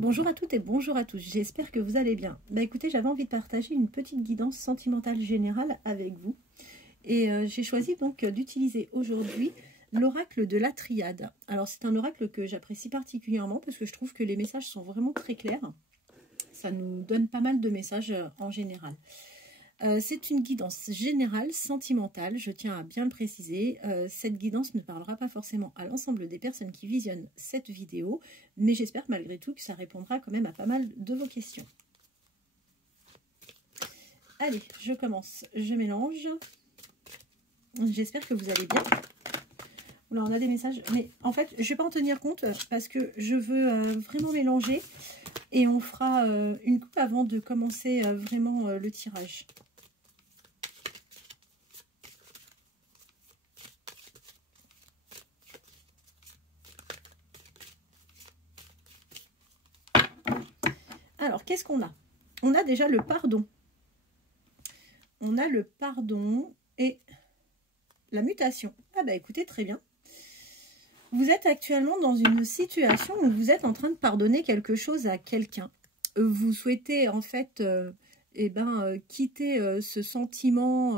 Bonjour à toutes et bonjour à tous, j'espère que vous allez bien. Bah écoutez, j'avais envie de partager une petite guidance sentimentale générale avec vous. Et j'ai choisi donc d'utiliser aujourd'hui l'oracle de la triade. Alors c'est un oracle que j'apprécie particulièrement parce que je trouve que les messages sont vraiment très clairs. Ça nous donne pas mal de messages en général. C'est une guidance générale, sentimentale, je tiens à bien le préciser. Cette guidance ne parlera pas forcément à l'ensemble des personnes qui visionnent cette vidéo, mais j'espère malgré tout que ça répondra quand même à pas mal de vos questions. Allez, je commence, je mélange. J'espère que vous allez bien. Là, on a des messages, mais en fait, je ne vais pas en tenir compte parce que je veux vraiment mélanger et on fera une coupe avant de commencer vraiment le tirage. Alors, qu'est-ce qu'on a? On a déjà le pardon. On a le pardon et la mutation. Ah bah écoutez, très bien. Vous êtes actuellement dans une situation où vous êtes en train de pardonner quelque chose à quelqu'un. Vous souhaitez en fait quitter ce sentiment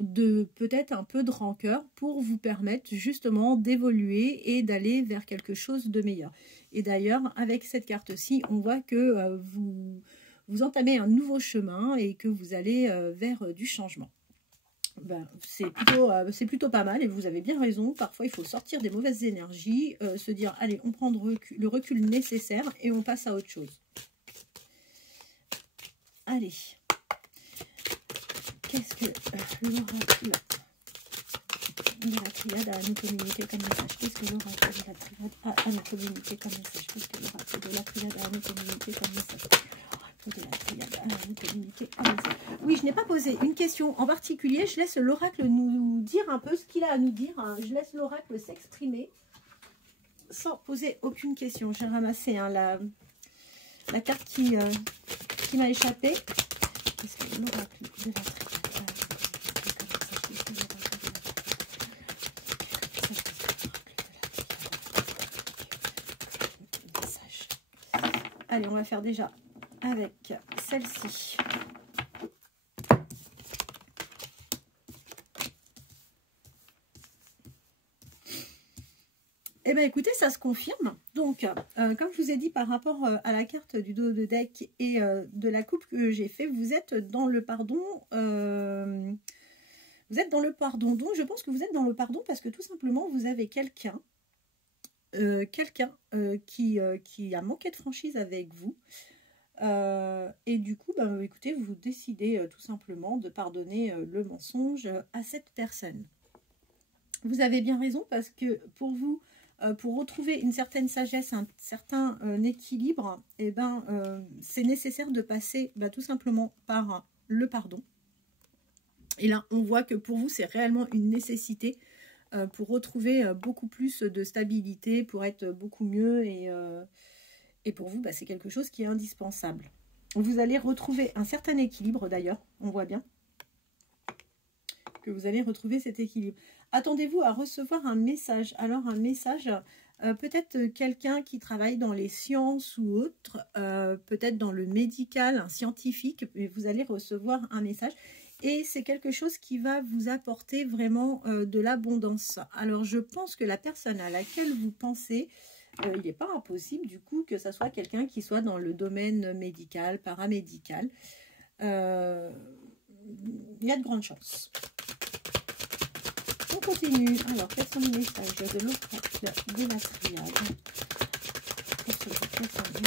de peut-être un peu de rancœur pour vous permettre justement d'évoluer et d'aller vers quelque chose de meilleur. Et d'ailleurs, avec cette carte-ci, on voit que vous entamez un nouveau chemin et que vous allez vers du changement. Ben, c'est plutôt pas mal et vous avez bien raison. Parfois, il faut sortir des mauvaises énergies, se dire, allez, on prend le recul nécessaire et on passe à autre chose. Allez. Qu'est-ce que l'oracle de la triade a à nous communiquer comme message? Qu'est-ce que l'oracle de la triade a à nous communiquer comme message? Qu'est-ce que l'oracle de la triade a à nous communiquer comme message? L'oracle de la triade a à nous communiquer comme message. Oui, je n'ai pas posé une question en particulier. Je laisse l'oracle nous dire un peu ce qu'il a à nous dire. Je laisse l'oracle s'exprimer sans poser aucune question. J'ai ramassé la carte qui m'a échappé. Qu'est-ce que l'oracle de la triade? Allez, on va faire déjà avec celle-ci. Eh bien, écoutez, ça se confirme. Donc, comme je vous ai dit par rapport à la carte du dos de deck et de la coupe que j'ai fait, vous êtes dans le pardon. Vous êtes dans le pardon. Donc, je pense que vous êtes dans le pardon parce que tout simplement, vous avez quelqu'un qui a manqué de franchise avec vous. Et du coup, bah, écoutez, vous décidez tout simplement de pardonner le mensonge à cette personne. Vous avez bien raison parce que pour vous, pour retrouver une certaine sagesse, un certain équilibre, eh ben, c'est nécessaire de passer tout simplement par le pardon. Et là, on voit que pour vous, c'est réellement une nécessité pour retrouver beaucoup plus de stabilité, pour être beaucoup mieux. Et pour vous, c'est quelque chose qui est indispensable. Vous allez retrouver un certain équilibre d'ailleurs, on voit bien que vous allez retrouver cet équilibre. Attendez-vous à recevoir un message. Alors un message, peut-être quelqu'un qui travaille dans les sciences ou autre, peut-être dans le médical, un scientifique, mais vous allez recevoir un message. Et c'est quelque chose qui va vous apporter vraiment de l'abondance. Alors je pense que la personne à laquelle vous pensez, il n'est pas impossible du coup que ça soit quelqu'un qui soit dans le domaine médical, paramédical. Il y a de grandes chances. On continue. Alors, quels sont les messages de l'oracle de la triade? Quels sont les messages de l'oracle de la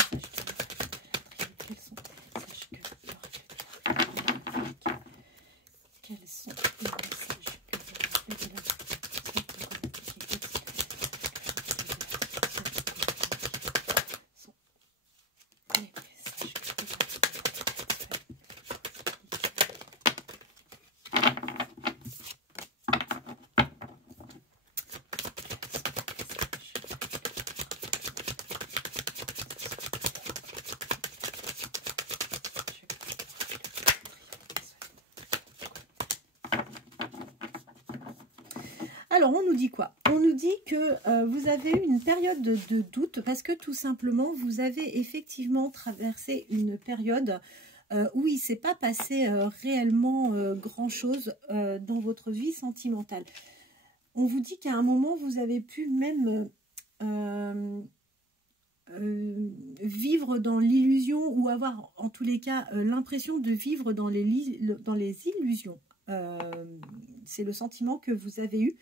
triade? Quels sont les messages que l'oracle de la triade? Quels sont les messages que l'oracle de la triade? Alors, on nous dit quoi? On nous dit que vous avez eu une période de doute parce que tout simplement, vous avez effectivement traversé une période où il ne s'est pas passé réellement grand-chose dans votre vie sentimentale. On vous dit qu'à un moment, vous avez pu même vivre dans l'illusion ou avoir en tous les cas l'impression de vivre dans les illusions. C'est le sentiment que vous avez eu.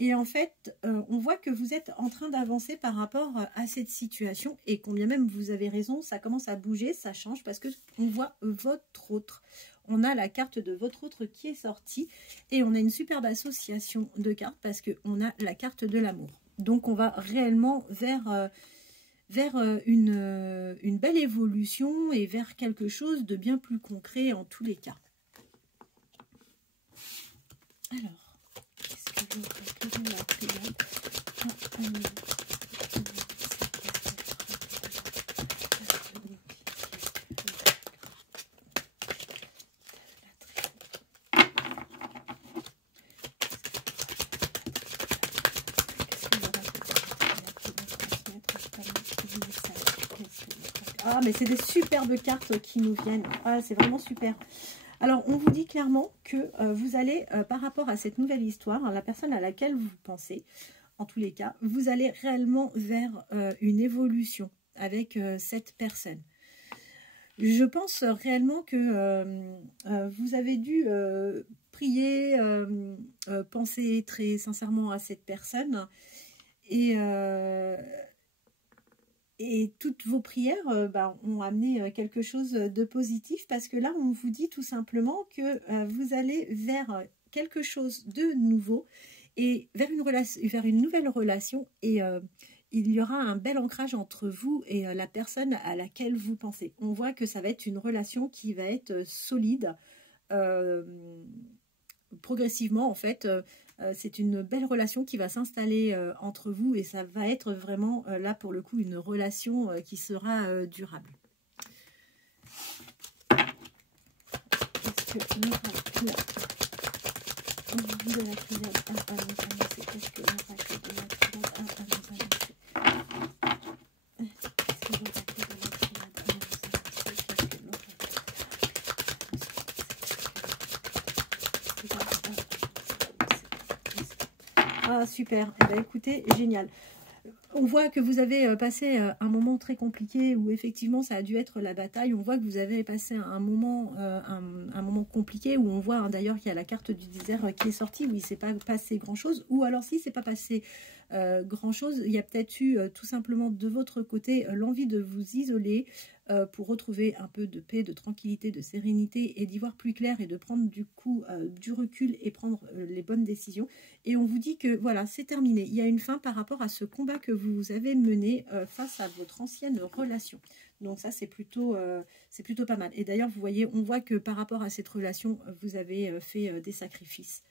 Et en fait, on voit que vous êtes en train d'avancer par rapport à cette situation. Et combien même vous avez raison, ça commence à bouger, ça change parce qu'on voit votre autre. On a la carte de votre autre qui est sortie. Et on a une superbe association de cartes parce qu'on a la carte de l'amour. Donc on va réellement vers une belle évolution et vers quelque chose de bien plus concret en tous les cas. Alors, qu'est-ce que la prière? Ah, mais c'est des superbes cartes qui nous viennent. Ah, c'est vraiment super. Alors, on vous dit clairement que vous allez, par rapport à cette nouvelle histoire, la personne à laquelle vous pensez, en tous les cas, vous allez réellement vers une évolution avec cette personne. Je pense réellement que vous avez dû prier, penser très sincèrement à cette personne et toutes vos prières ont amené quelque chose de positif parce que là, on vous dit tout simplement que vous allez vers quelque chose de nouveau et vers une nouvelle relation et il y aura un bel ancrage entre vous et la personne à laquelle vous pensez. On voit que ça va être une relation qui va être solide progressivement en fait. C'est une belle relation qui va s'installer entre vous et ça va être vraiment là pour le coup une relation qui sera durable. Qu'est-ce que l'oracle de la prière a à nous annoncer? Qu'est-ce que l'oracle de la prière a à nous annoncer? Ah, super. Eh bien, écoutez, génial. On voit que vous avez passé un moment très compliqué où effectivement ça a dû être la bataille. On voit que vous avez passé un moment compliqué où on voit d'ailleurs qu'il y a la carte du désert qui est sortie où il ne s'est pas passé grand chose. Ou alors si c'est pas passé grand chose, il y a peut-être eu tout simplement de votre côté l'envie de vous isoler pour retrouver un peu de paix, de tranquillité, de sérénité et d'y voir plus clair et de prendre du coup du recul et prendre les bonnes décisions. Et on vous dit que voilà, c'est terminé. Il y a une fin par rapport à ce combat que vous avez mené face à votre ancienne relation. Donc ça, c'est plutôt pas mal. Et d'ailleurs, vous voyez, on voit que par rapport à cette relation, vous avez fait des sacrifices.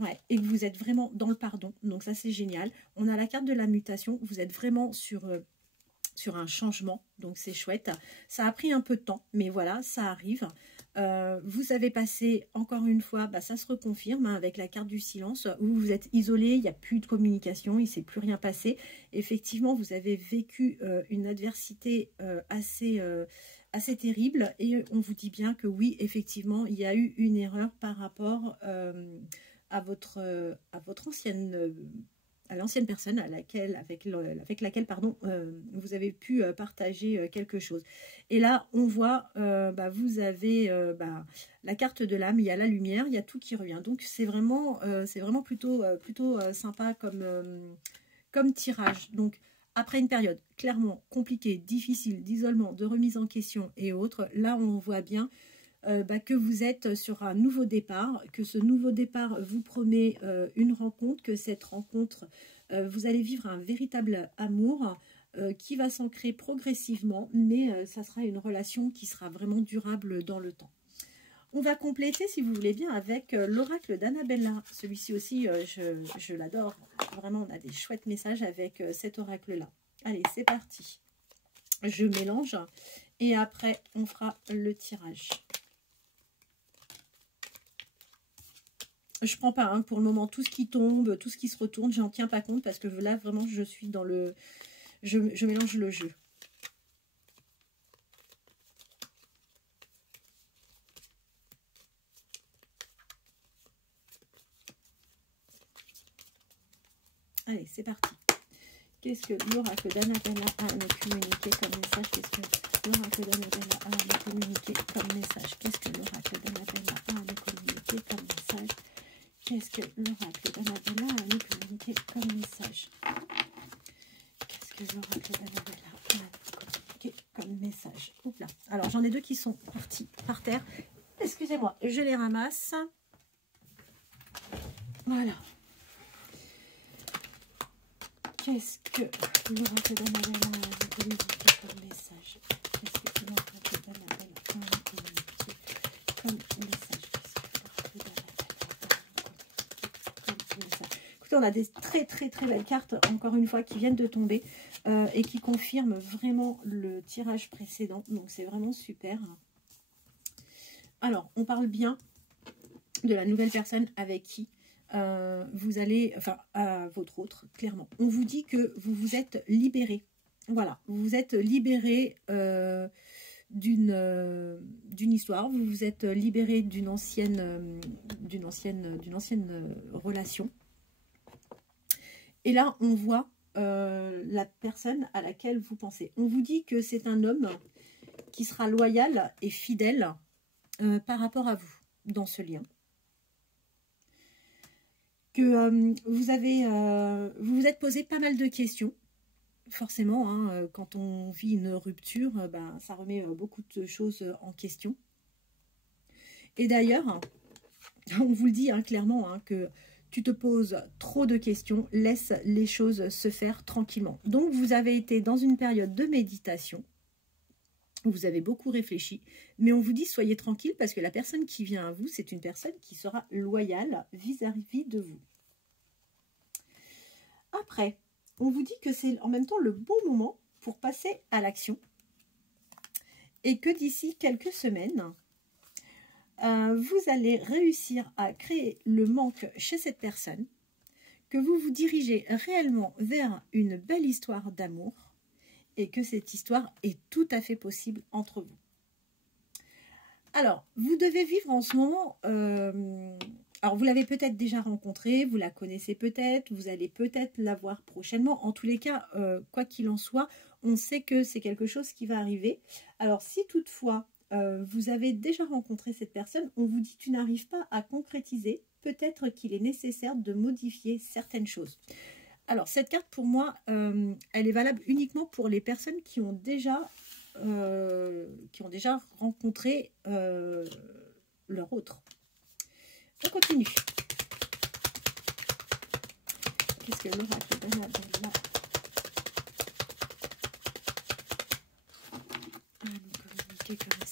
Ouais, et que vous êtes vraiment dans le pardon. Donc ça, c'est génial. On a la carte de la mutation. Vous êtes vraiment sur un changement. Donc c'est chouette. Ça a pris un peu de temps, mais voilà, ça arrive. Vous avez passé, encore une fois, ça se reconfirme avec la carte du silence, où vous êtes isolé, il n'y a plus de communication, il ne s'est plus rien passé. Effectivement, vous avez vécu une adversité assez terrible et on vous dit bien que oui, effectivement, il y a eu une erreur par rapport à votre ancienne... à l'ancienne personne avec laquelle vous avez pu partager quelque chose. Et là, on voit, vous avez la carte de l'âme, il y a la lumière, il y a tout qui revient. Donc, c'est vraiment plutôt sympa comme tirage. Donc, après une période clairement compliquée, difficile, d'isolement, de remise en question et autres, là, on voit bien que vous êtes sur un nouveau départ, que ce nouveau départ vous promet une rencontre, que cette rencontre, vous allez vivre un véritable amour qui va s'ancrer progressivement, mais ça sera une relation qui sera vraiment durable dans le temps. On va compléter, si vous voulez bien, avec l'oracle d'Annabella. Celui-ci aussi, je l'adore. Vraiment, on a des chouettes messages avec cet oracle-là. Allez, c'est parti. Je mélange et après, on fera le tirage. Je prends pas, hein, pour le moment, tout ce qui tombe, tout ce qui se retourne, j'en tiens pas compte parce que là, vraiment, je suis dans le... Je mélange le jeu. Allez, c'est parti. Qu'est-ce que l'oracle d'Annabella a à nous communiquer comme message? Qu'est-ce que l'oracle d'Annabella a à nous communiquer comme message? Qu'est-ce que l'oracle d'Annabella a à nous communiquer comme message? Qu'est-ce que l'oracle d'Annabella a à nous communiquer comme message? Qu'est-ce que l'oracle d'Annabella a à nous communiquer comme message? Oups là. Alors, j'en ai deux qui sont partis par terre. Excusez-moi, je les ramasse. Voilà. Qu'est-ce que l'oracle d'Annabella a à nous communiquer comme message? Qu'est-ce que l'oracle d'Annabella a à nous communiquer comme message? Écoutez, on a des très belles cartes, encore une fois, qui viennent de tomber et qui confirment vraiment le tirage précédent. Donc, c'est vraiment super. Alors, on parle bien de la nouvelle personne avec qui vous allez, enfin, à votre autre, clairement. On vous dit que vous vous êtes libéré. Voilà, vous vous êtes libéré d'une histoire, vous vous êtes libéré d'une ancienne relation. Et là, on voit la personne à laquelle vous pensez. On vous dit que c'est un homme qui sera loyal et fidèle par rapport à vous dans ce lien. Que vous vous êtes posé pas mal de questions. Forcément, hein, quand on vit une rupture, ça remet beaucoup de choses en question. Et d'ailleurs, on vous le dit clairement, que tu te poses trop de questions, laisse les choses se faire tranquillement. Donc, vous avez été dans une période de méditation. Vous avez beaucoup réfléchi, mais on vous dit soyez tranquille parce que la personne qui vient à vous, c'est une personne qui sera loyale vis-à-vis de vous. Après, on vous dit que c'est en même temps le bon moment pour passer à l'action et que d'ici quelques semaines, vous allez réussir à créer le manque chez cette personne, que vous vous dirigez réellement vers une belle histoire d'amour et que cette histoire est tout à fait possible entre vous. Alors, vous devez vivre en ce moment... alors, vous l'avez peut-être déjà rencontrée, vous la connaissez peut-être, vous allez peut-être la voir prochainement. En tous les cas, quoi qu'il en soit, on sait que c'est quelque chose qui va arriver. Alors, si toutefois, vous avez déjà rencontré cette personne, on vous dit tu n'arrives pas à concrétiser, peut-être qu'il est nécessaire de modifier certaines choses. Alors, cette carte, pour moi, elle est valable uniquement pour les personnes qui ont déjà rencontré leur autre. On continue. Qu'est-ce que l'oracle d'Annabella a nous communiquer comme message?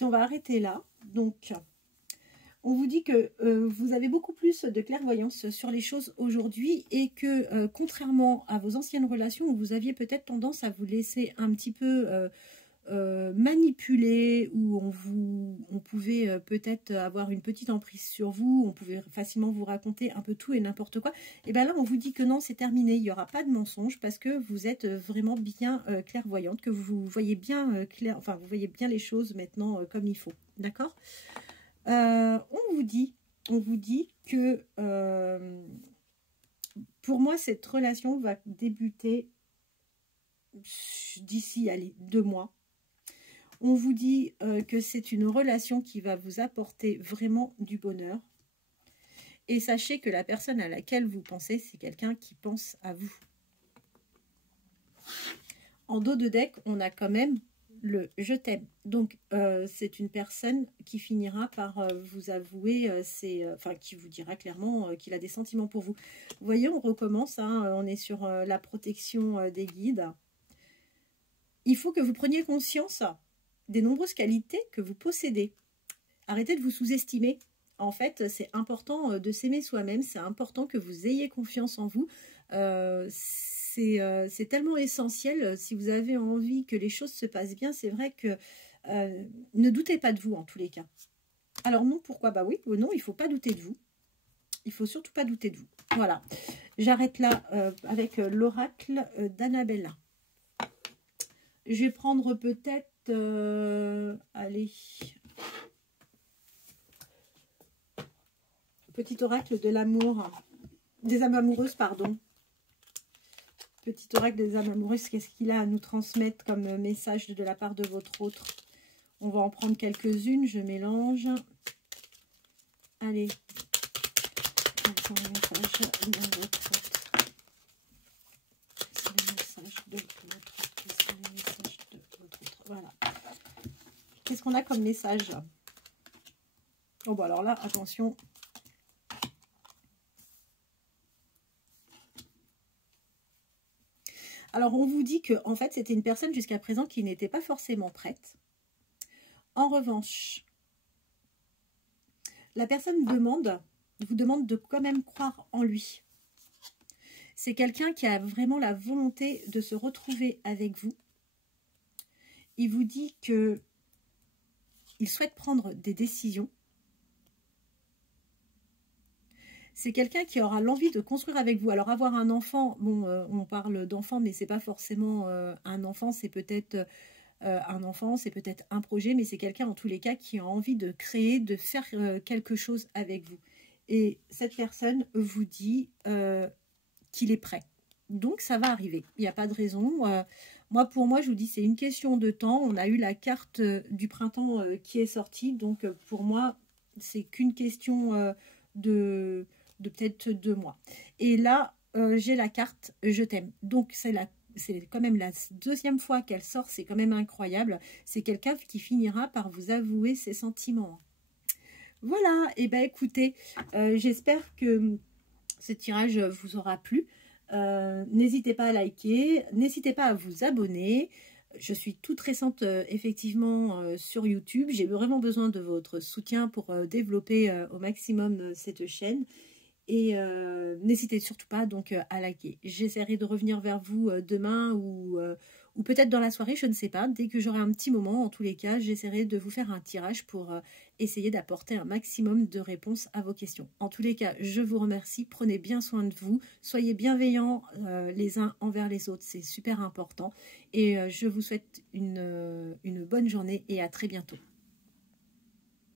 On va arrêter là. Donc, on vous dit que vous avez beaucoup plus de clairvoyance sur les choses aujourd'hui et que contrairement à vos anciennes relations où vous aviez peut-être tendance à vous laisser un petit peu manipuler, où on pouvait peut-être avoir une petite emprise sur vous, on pouvait facilement vous raconter un peu tout et n'importe quoi, et bien là on vous dit que non, c'est terminé, il n'y aura pas de mensonge parce que vous êtes vraiment bien clairvoyante, que vous voyez bien vous voyez bien les choses maintenant comme il faut, d'accord. On vous dit que pour moi cette relation va débuter d'ici 2 mois. On vous dit que c'est une relation qui va vous apporter vraiment du bonheur. Et sachez que la personne à laquelle vous pensez, c'est quelqu'un qui pense à vous. En dos de deck, on a quand même le « je t'aime ». Donc, c'est une personne qui finira par vous avouer, qui vous dira clairement qu'il a des sentiments pour vous. Vous voyez, on recommence, on est sur la protection des guides. Il faut que vous preniez conscience des nombreuses qualités que vous possédez. Arrêtez de vous sous-estimer. En fait, c'est important de s'aimer soi-même. C'est important que vous ayez confiance en vous. C'est tellement essentiel. Si vous avez envie que les choses se passent bien, c'est vrai que ne doutez pas de vous en tous les cas. Alors non, pourquoi? Bah oui ou non, il ne faut pas douter de vous. Il ne faut surtout pas douter de vous. Voilà. J'arrête là avec l'oracle d'Annabella. Je vais prendre peut-être... allez... Petit oracle de l'amour. Des âmes amoureuses, pardon. Petit oracle des âmes amoureuses. Qu'est-ce qu'il a à nous transmettre comme message de la part de votre autre? On va en prendre quelques-unes. Je mélange. Allez. Voilà. Qu'est-ce qu'on a comme message? Oh, bah alors là, attention. Alors, on vous dit que en fait, c'était une personne jusqu'à présent qui n'était pas forcément prête. En revanche, la personne vous demande de quand même croire en lui. C'est quelqu'un qui a vraiment la volonté de se retrouver avec vous. Il vous dit que il souhaite prendre des décisions. C'est quelqu'un qui aura l'envie de construire avec vous. Alors, avoir un enfant, bon, on parle d'enfant, mais c'est pas forcément un enfant, c'est peut-être un enfant, c'est peut-être un projet, mais c'est quelqu'un en tous les cas qui a envie de créer, de faire quelque chose avec vous. Et cette personne vous dit qu'il est prêt. Donc, ça va arriver. Il n'y a pas de raison. Pour moi, je vous dis, c'est une question de temps. On a eu la carte du printemps qui est sortie. Donc, pour moi, c'est qu'une question de peut-être 2 mois. Et là, j'ai la carte « Je t'aime ». Donc, c'est quand même la deuxième fois qu'elle sort. C'est quand même incroyable. C'est quelqu'un qui finira par vous avouer ses sentiments. Voilà. Et bien, écoutez, j'espère que ce tirage vous aura plu. N'hésitez pas à liker, n'hésitez pas à vous abonner. Je suis toute récente effectivement sur YouTube. J'ai vraiment besoin de votre soutien pour développer au maximum cette chaîne. Et n'hésitez surtout pas donc à liker. J'essaierai de revenir vers vous demain ou peut-être dans la soirée, je ne sais pas. Dès que j'aurai un petit moment, en tous les cas, j'essaierai de vous faire un tirage pour essayer d'apporter un maximum de réponses à vos questions. En tous les cas, je vous remercie. Prenez bien soin de vous. Soyez bienveillants les uns envers les autres. C'est super important. Et je vous souhaite une bonne journée et à très bientôt.